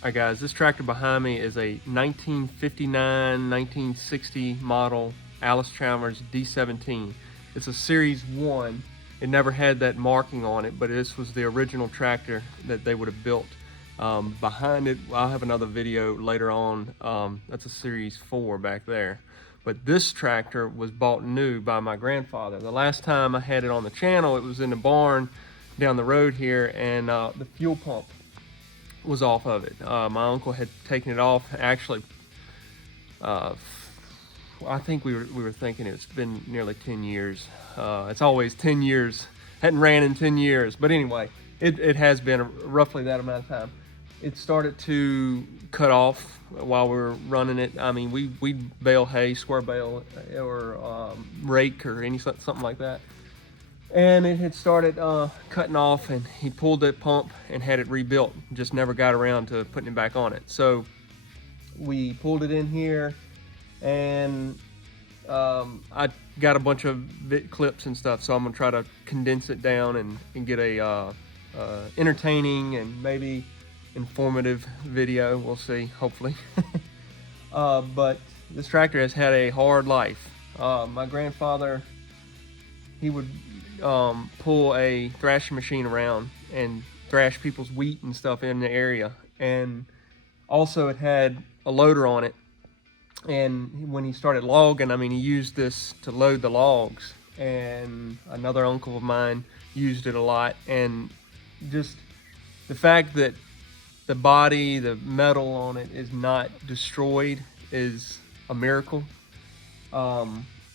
Alright guys, this tractor behind me is a 1959-1960 model Allis Chalmers D17. It's a Series 1. It never had that marking on it, but this was the original tractor that they would have built. Behind it, I'll have another video later on. That's a Series 4 back there. But this tractor was bought new by my grandfather. The last time I had it on the channel, it was in the barn down the road here, and the fuel pump was off of it. My uncle had taken it off. Actually, I think we were thinking it's been nearly 10 years. It's always 10 years. Hadn't ran in 10 years. But anyway, it has been roughly that amount of time. It started to cut off while we were running it. I mean, we'd bale hay, square bale, or rake, or something like that. And it had started cutting off, and he pulled that pump and had it rebuilt. Just never got around to putting it back on it. So we pulled it in here, and I got a bunch of clips and stuff, so I'm gonna try to condense it down and get a entertaining and maybe informative video. We'll see, hopefully. But this tractor has had a hard life. My grandfather, he would pull a thrashing machine around and thrash people's wheat and stuff in the area. And also it had a loader on it. And when he started logging, I mean, he used this to load the logs. And another uncle of mine used it a lot. And just the fact that the body, the metal on it is not destroyed is a miracle. I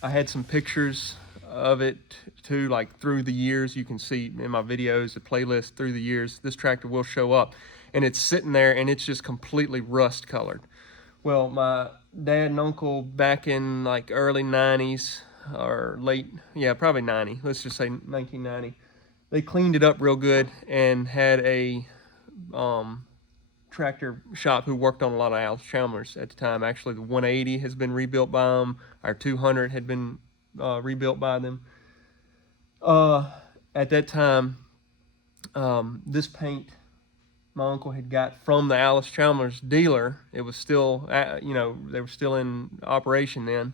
had some pictures of it too, like through the years. You can see in my videos, the playlist through the years, this tractor will show up, and it's sitting there and it's just completely rust colored. Well, my dad and uncle back in like early 90s or late, yeah, probably 90, let's just say 1990, they cleaned it up real good and had a tractor shop who worked on a lot of Allis Chalmers at the time. Actually, the 180 has been rebuilt by them. Our 200 had been rebuilt by them. At that time, this paint my uncle had got from the Allis Chalmers dealer. It was still, they were still in operation then.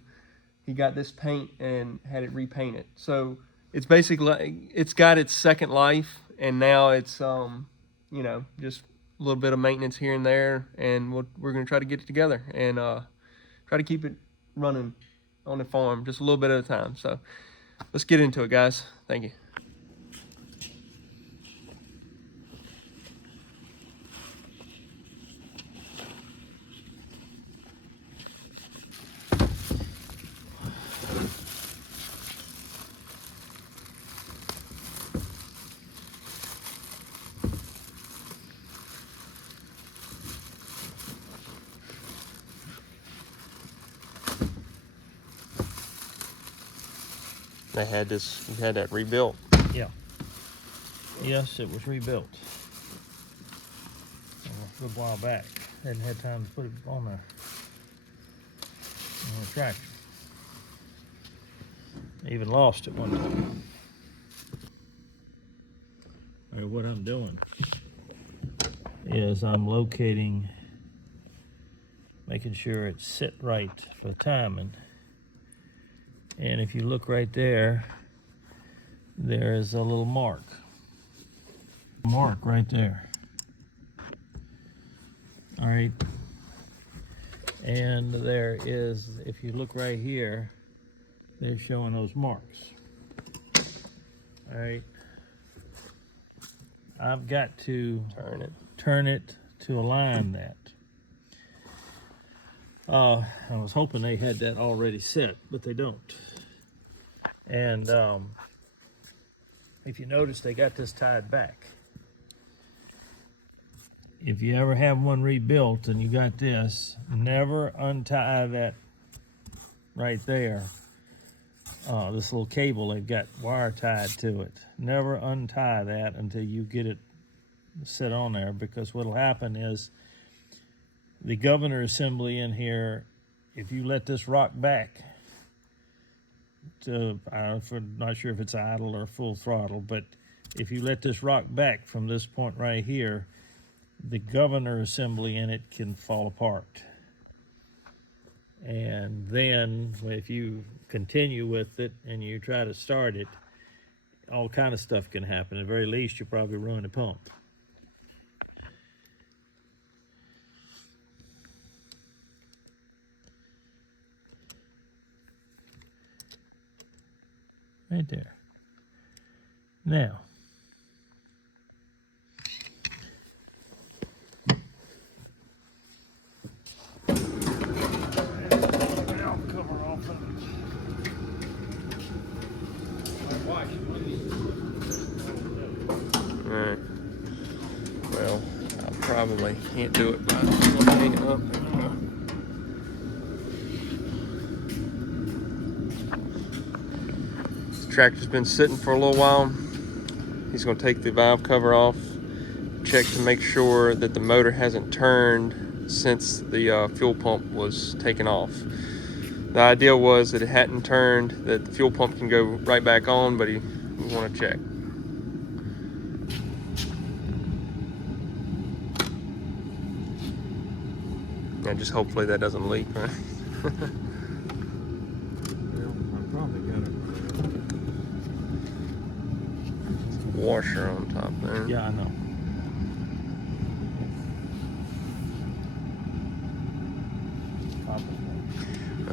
He got this paint and had it repainted. So it's basically, it's got its second life, and now it's, just a little bit of maintenance here and there, and we're going to try to get it together and try to keep it running on the farm just a little bit at a time. So let's get into it, guys. Thank you. They had this, you had that rebuilt. Yeah. Yes, it was rebuilt a good while back. Hadn't had time to put it on the tractor. I even lost it one time. All right, what I'm doing is I'm locating, making sure it's set right for timing. And if you look right there, there's a little mark right there. All right. And there is, if you look right here, they're showing those marks. All right. I've got to turn it to align that. I was hoping they had that already set, but they don't. And if you notice, they got this tied back. If you ever have one rebuilt and you got this, never untie that right there. This little cable, they've got wire tied to it. Never untie that until you get it set on there, because what'll happen is the governor assembly in here, if you let this rock back to, I'm not sure if it's idle or full throttle, but if you let this rock back from this point right here, the governor assembly in it can fall apart. And then if you continue with it and you try to start it, all kind of stuff can happen. At the very least, you probably ruin the pump. Right there. Now, Alright. Well, I probably can't do it by hanging it up. This tractor's been sitting for a little while. He's going to take the valve cover off, check to make sure that the motor hasn't turned since the fuel pump was taken off. The idea was that it hadn't turned, that the fuel pump can go right back on, but we want to check. And just hopefully that doesn't leak, right? well, I probably got it. Washer on top there. Yeah, I know. Probably.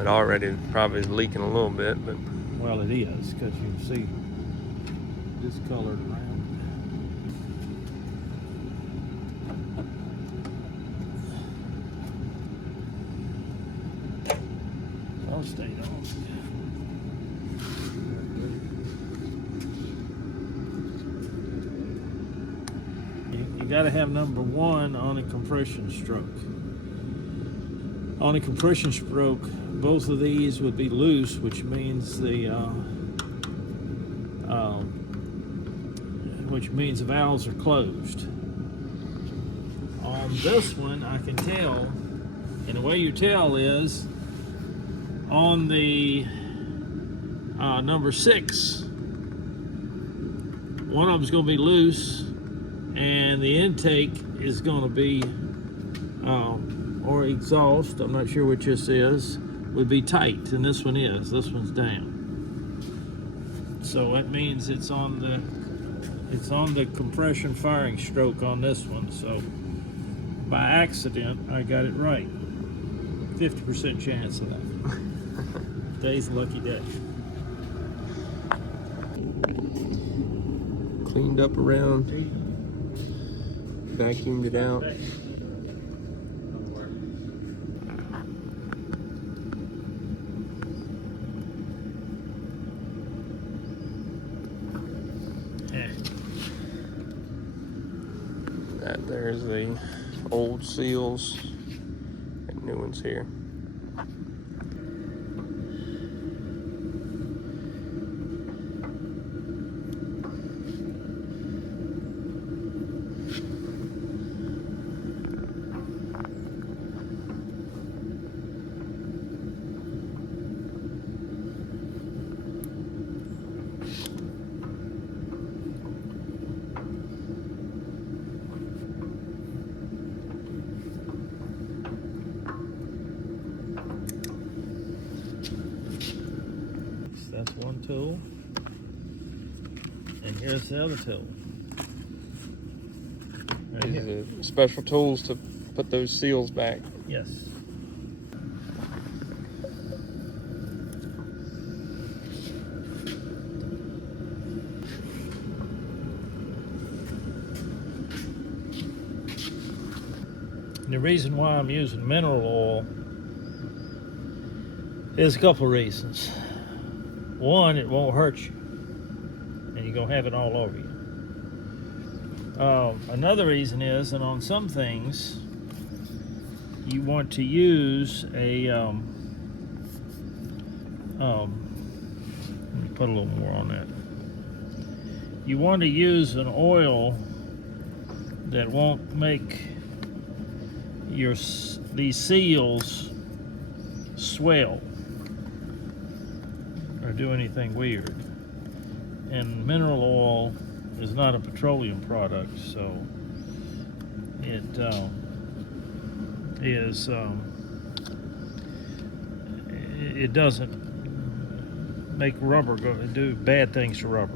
It already probably is leaking a little bit, but Well, it is, because you can see discolored around. I'll stay on. You got to have number one on a compression stroke. On a compression stroke, both of these would be loose, which means the valves are closed. On this one, I can tell, and the way you tell is on the number 6, one of them is going to be loose, and the intake is going to be, or exhaust, I'm not sure which this is, would be tight, and this one is. This one's down. So that means it's on the compression firing stroke on this one. So by accident, I got it right. 50% chance of that. Today's a lucky day. cleaned up around, vacuumed it out. There's the old seals and new ones here. That's one tool. And here's the other tool. Right These here. are special tools to put those seals back. Yes. And the reason why I'm using mineral oil is a couple of reasons. One, it won't hurt you, and you're gonna have it all over you. Another reason is, and on some things, you want to use a, let me put a little more on that. You want to use an oil that won't make these seals swell or do anything weird. And mineral oil is not a petroleum product, so it doesn't make rubber do bad things to rubber.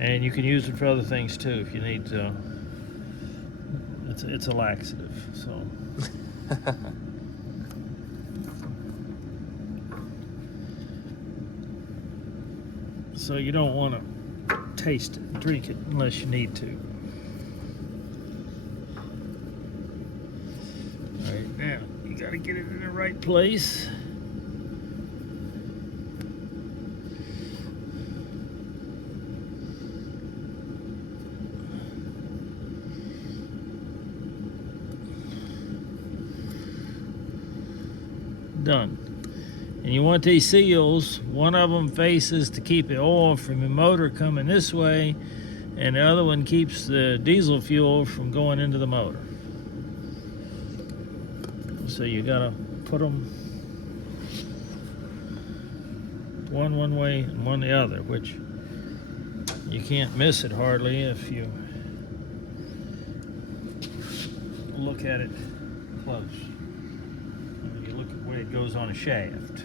And you can use it for other things too if you need to. It's a laxative, so. So you don't want to taste it, drink it unless you need to. All right, now you got to get it in the right place. Done. And you want these seals, one of them faces to keep the oil from the motor coming this way, and the other one keeps the diesel fuel from going into the motor. So you gotta put them one way and one the other, which you can't miss it hardly if you look at it close. You look at where it goes on a shaft.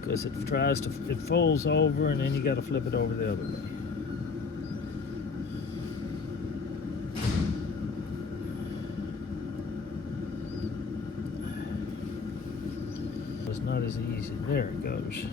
Because it folds over and then you got to flip it over the other way. It's not as easy. There it goes.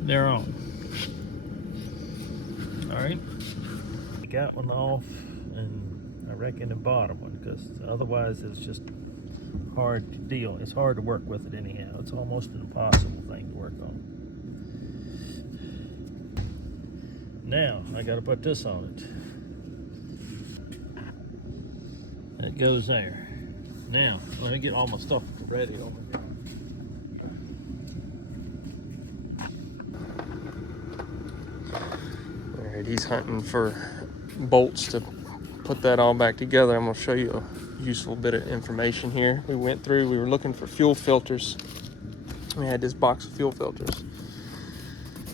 They're on. All right. I got one off, and I reckon the bottom one, because otherwise it's just hard to deal. It's hard to work with it anyhow. It's almost an impossible thing to work on. Now I got to put this on it. That goes there. Now let me get all my stuff ready over here. He's hunting for bolts to put that all back together. I'm going to show you a useful bit of information here. We went through, we were looking for fuel filters. We had this box of fuel filters.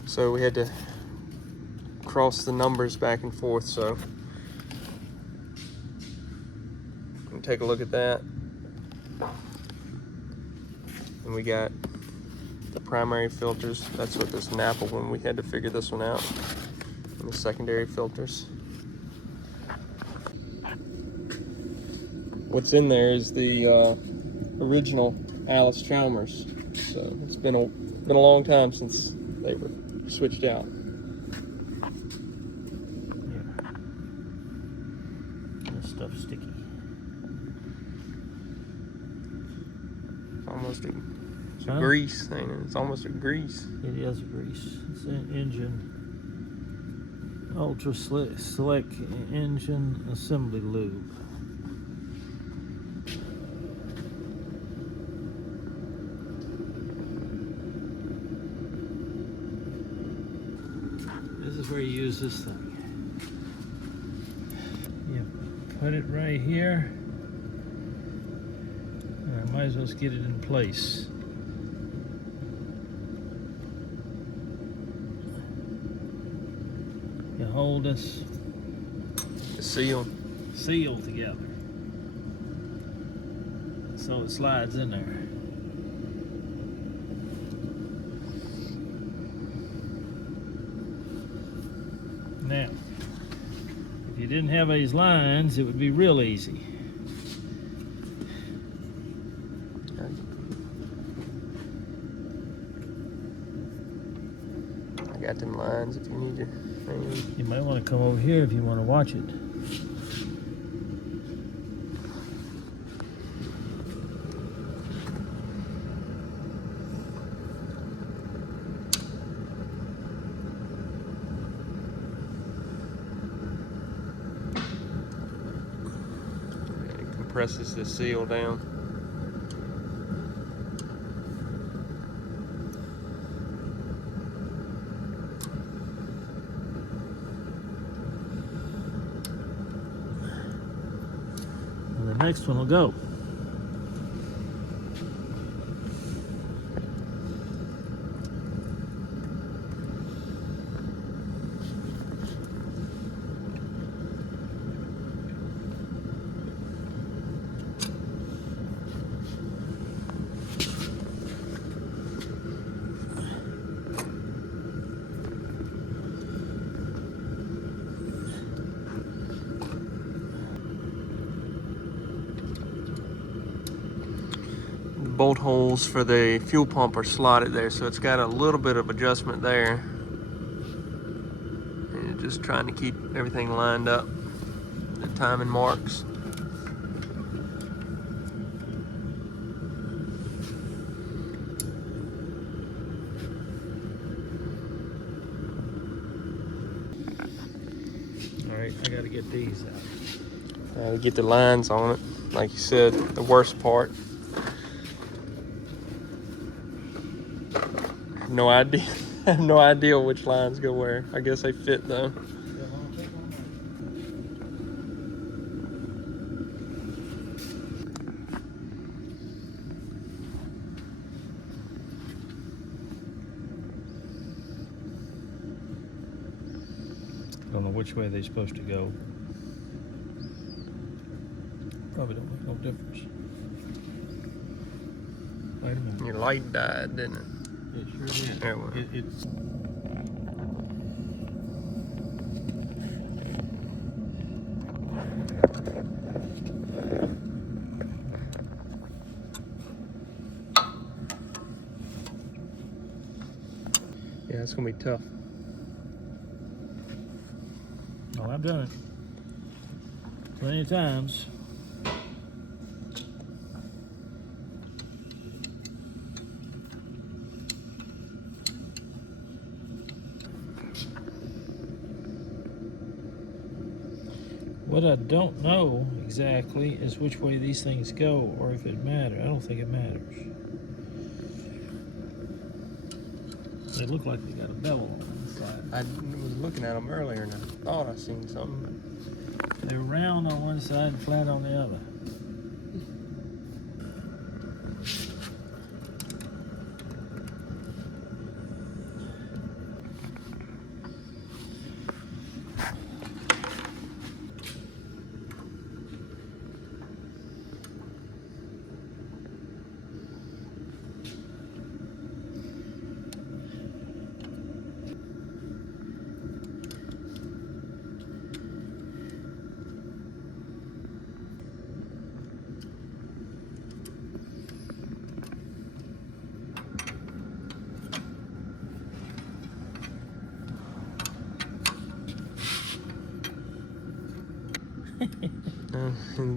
So we had to cross the numbers back and forth. So take a look at that. And we got the primary filters. That's what this Napa one, we had to figure this one out. The secondary filters. What's in there is the original Allis Chalmers. So it's been a long time since they were switched out. Yeah. This stuff's sticky. It's almost a grease thing. It's almost a grease. It is a grease. It's an engine. Ultra Select Engine Assembly Lube. This is where you use this thing. You put it right here. And I might as well get it in place. You hold this seal together so it slides in there. Now, if you didn't have these lines, it would be real easy. I got them lines if you need to. You might want to come over here if you want to watch it. presses the seal down. And the next one will go. Bolt holes for the fuel pump are slotted there, so it's got a little bit of adjustment there. And you're just trying to keep everything lined up, the timing marks. All right, I gotta get these out. We get the lines on it, like you said, the worst part. No idea. I have no idea which lines go where. I guess they fit though. Don't know which way they're supposed to go. Probably don't make no difference. Wait a minute. Your light died, didn't it? It sure did. There it went. It's Yeah, it's gonna be tough. Oh, I've done it plenty of times. What I don't know exactly is which way these things go, or if it matters. I don't think it matters. They look like they got a bevel on one side. I was looking at them earlier and I thought I seen something. They're round on one side and flat on the other.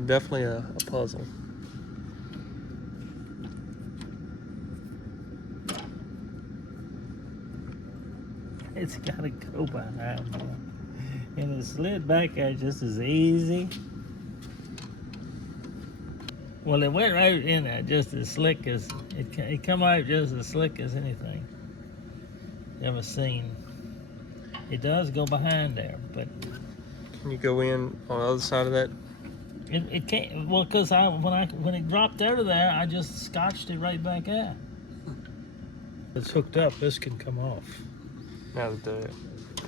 Definitely a puzzle. It's got to go behind there. And it slid back there just as easy. Well, it went right in there just as slick as, it come out just as slick as anything you ever seen. It does go behind there, but Can you go in on the other side of that? it can't, well, because when it dropped out of there, I just scotched it right back out. It's hooked up, this can come off. Now that the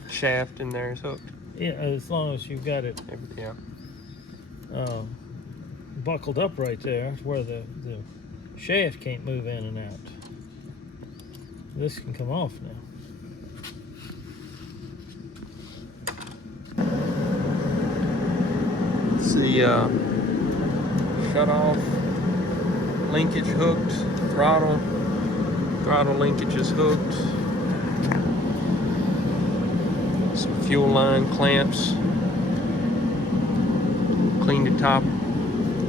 shaft in there is hooked? Yeah, as long as you've got it Yeah. buckled up right there where the shaft can't move in and out. This can come off now. It's the shut off linkage hooked, throttle linkage is hooked. Some fuel line clamps. Clean the top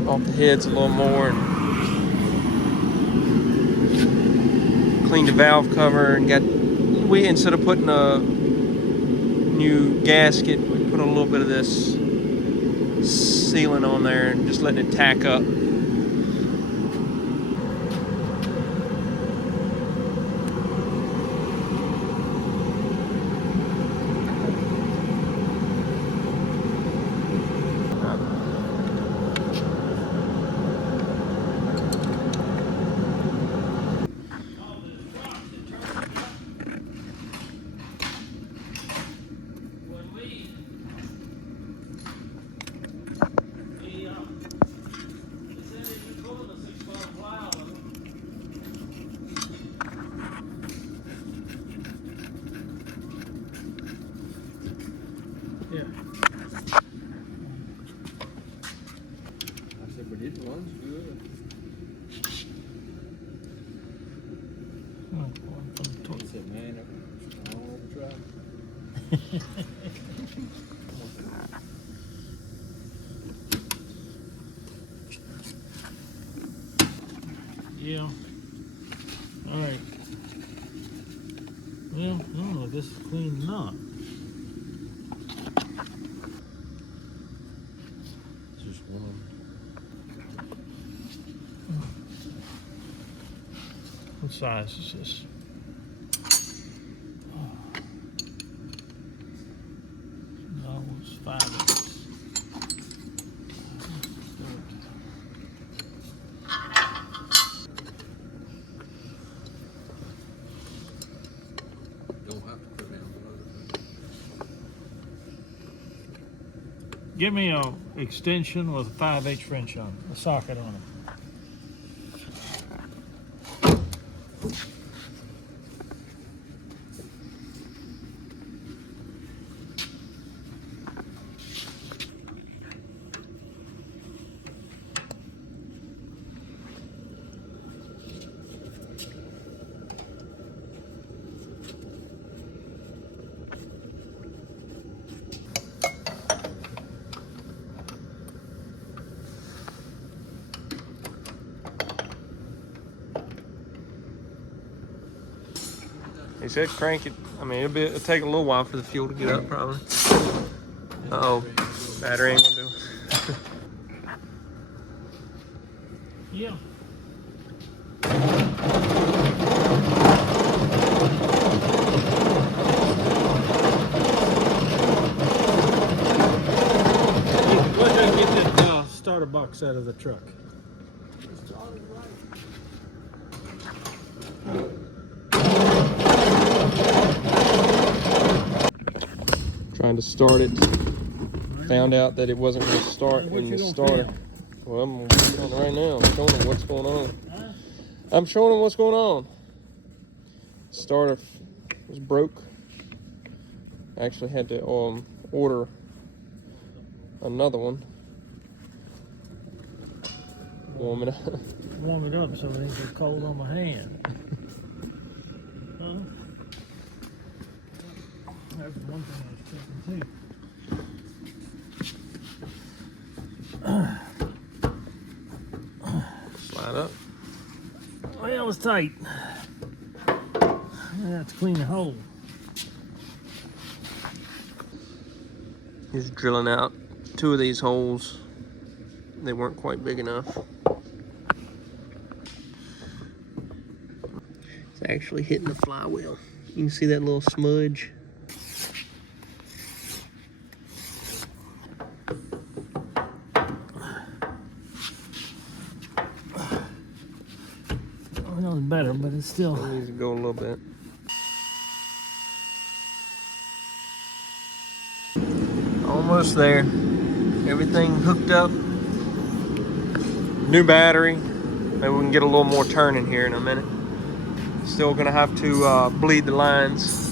off the heads a little more and clean the valve cover and we instead of putting a new gasket, we put a little bit of this sealing on there and just letting it tack up. Yeah. I said, but it runs good. He said, man, I don't want to try. Yeah. All right. Well, I don't know. I guess it's clean enough. Just one. What size is this? No, it's 5/8. Don't have to put it down. Give me a extension with a 5/8 French on it, a socket on it. He said crank it. I mean, it'll take a little while for the fuel to get up, probably. Uh-oh, battery ain't gonna do it. Yeah. Let's go get that starter box out of the truck. Trying to start it. Found out that it wasn't going to start in the starter. Well, I'm working on it right now. I'm showing him what's going on. I'm showing him what's going on. Starter was broke. I actually had to order another one. Warm it up. Warm it up so it ain't get cold on my hand. That's one thing I was checking too. Slide up. Well, it's tight. I have to clean the hole. He's drilling out 2 of these holes. They weren't quite big enough. It's actually hitting the flywheel. You can see that little smudge. I know it's better, but it's still. It needs to go a little bit. Almost there. Everything hooked up. New battery. Maybe we can get a little more turn in here in a minute. Still gonna have to bleed the lines.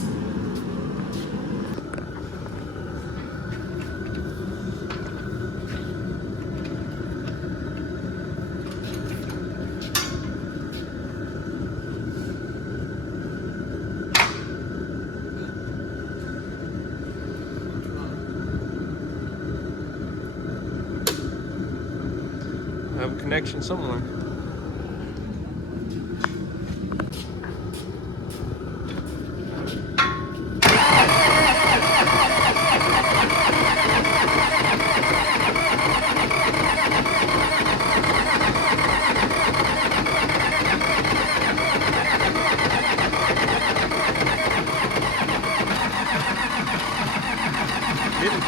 Have a connection somewhere.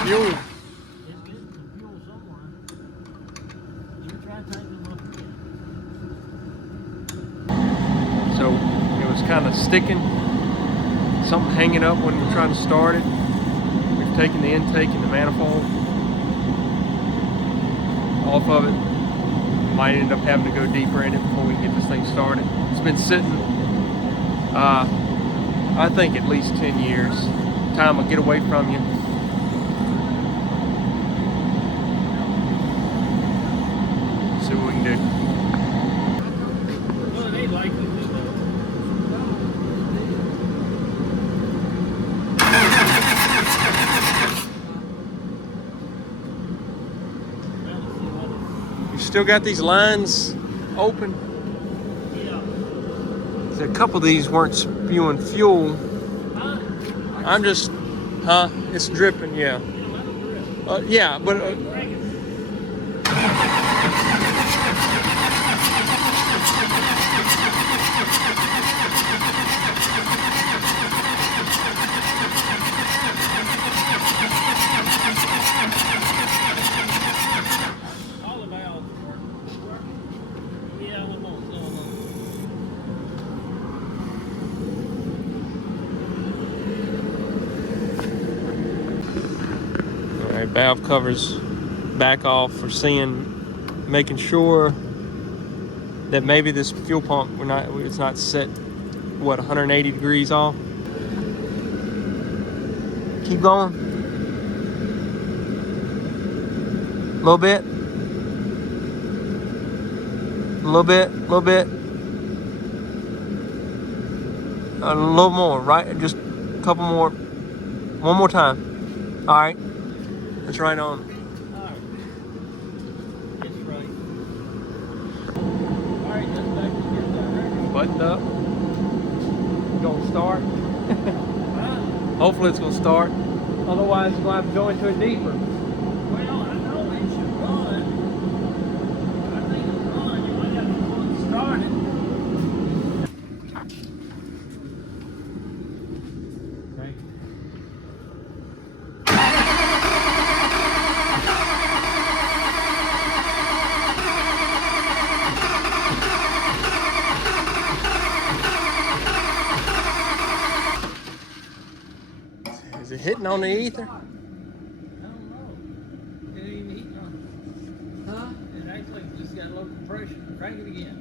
fuel. It's getting some fuel somewhere. You try taking them up again. So it was kind of sticking, something hanging up when we're trying to start it. We've taken the intake and the manifold off of it. Might end up having to go deeper in it before we can get this thing started. It's been sitting, I think at least 10 years. Time will get away from you. See what we can do. Well, they like it. You still got these lines open. Yeah. A couple of these weren't spewing fuel. I'm just, it's dripping, yeah. Yeah, but All the valves work. Yeah, I'm on. all right, valve covers back off for making sure that maybe this fuel pump it's not set 180 degrees off. Keep going. A little bit. A little bit. A little more, right? Just a couple more. One more time. All right. That's right on. Alright. It's right. Alright, that's back to get that ready. Buttoned up. Gonna start. Huh? Hopefully it's gonna start. Otherwise, we're gonna have to go into it deeper. Well, I know it should run. I think it'll run. You might have to pull it started. Okay. Is it hitting on the ether? I don't know. It ain't heating on. Huh? It actually just got low compression. Crank it again.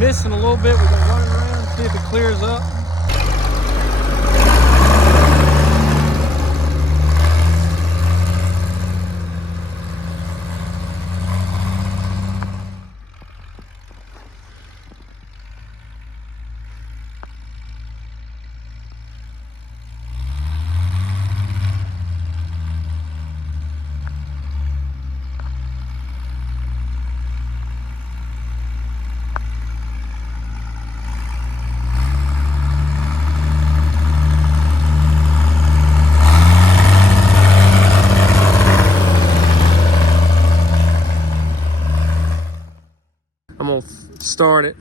Missing a little bit. We're gonna run it around, see if it clears up. start it.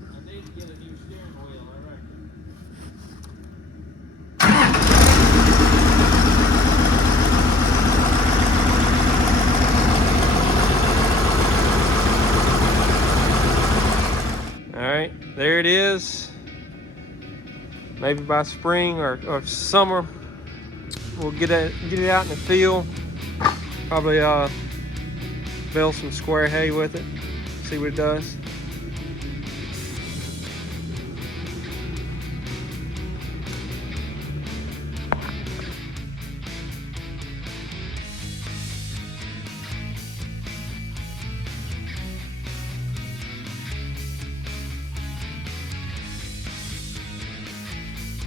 I need to get a new steering wheel, I reckon. All right, there it is. Maybe by spring or summer, we'll get it out in the field. Probably bale some square hay with it, see what it does.